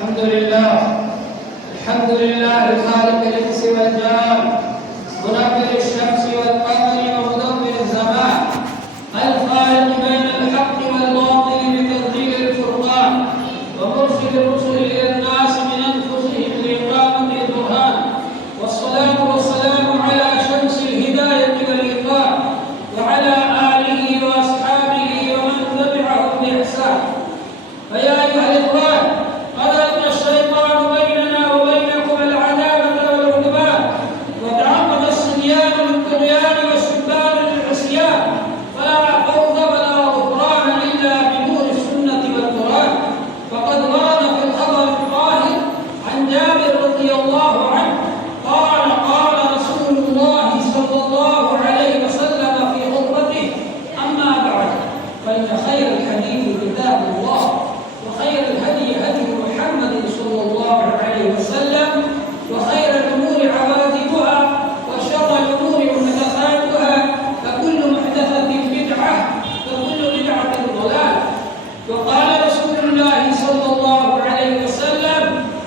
الحمد لله خالق الإنس والجان، منبر الشمس والقمر ومدبر الزمان، الفارق بين الحق والباطل بتنزيل الفرقان، ومرسل الرسل إلى الناس من أنفسهم لإقامة البرهان، والصلاة والسلام على شمس الهداية والإيقان، وعلى آله وأصحابه ومن تبعهم بإحسان. فيا أيها الإخوان، قد ألقى الشيطان بيننا وبينكم العداوة والعدوان، وتعمد الصبيان للطغيان والشبان للعصيان، فلا فوز ولا غفران إلا بنور السنة والقرآن. فقد ورد في الخبر الطاهر عن جابر رضي الله عنه قال: قال رسول الله صلى الله عليه وسلم في خطبته: أما بعد، فإن خير الحديث كتاب الله، وخير الهدي هدي محمد صلى الله عليه وسلم، وخير الأمور عوادثها، وشر الأمور محدثاتها، فكل محدثة بدعة، وكل بدعة ضلالة. وقال رسول الله صلى الله عليه وسلم: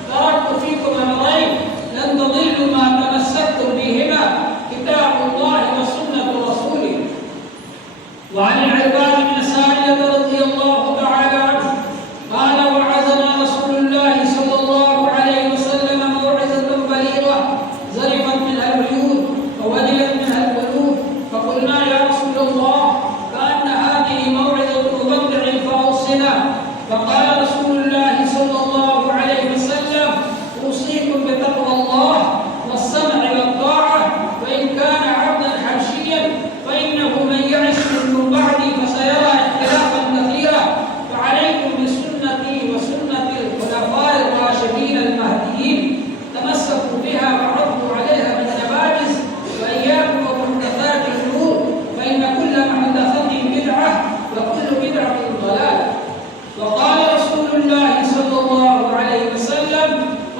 تركت فيكم أمرين لن تضلوا ما تمسكتم بهما، كتاب الله وسنة رسوله. وعن العباد بن سارية رضي الله تعالى عنه قال: وعظنا رسول الله صلى الله عليه وسلم موعظة بليغة زرفت منها العيون ووجلت منها القلوب، فقلنا: يا رسول الله، كأن هذه موعظة مبدع فأوصنا. فقال رسول الله صلى الله عليه وسلم: أوصيكم بتقوى الله والسمع والطاعة، وإن كان عبدا حبشيا، فإنه من يعش منكم بعدي فسيرى اختلافا كثيرا، فعليكم بسنتي وسنة الخلفاء الراشدين المهديين، تمسكوا بها وعضوا عليها بالنواجذ، وإياكم ومحدثات الأمور، فإن كل محدثة بدعة، وكل بدعة ضلالة. وقال رسول الله صلى الله عليه وسلم: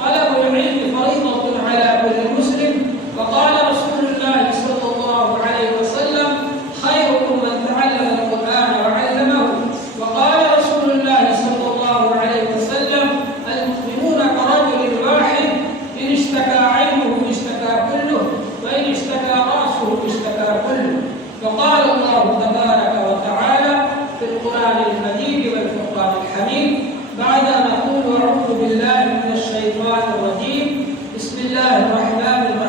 طلب العلم فريضة على كل مسلم. وقال رسول الله صلى الله عليه وسلم: خيركم من تعلم القرآن وعلمه. وقال رسول الله صلى الله عليه وسلم: المؤمنون كرجل واحد، إن اشتكى عينه اشتكى كله، وإن اشتكى رأسه اشتكى كله. وقال الله تبارك وتعالى في القرآن المجيد والفرقان الحميد بعد أن نقول: أعوذ بالله من الشيطان الرجيم، بسم الله الرحمن الرحيم.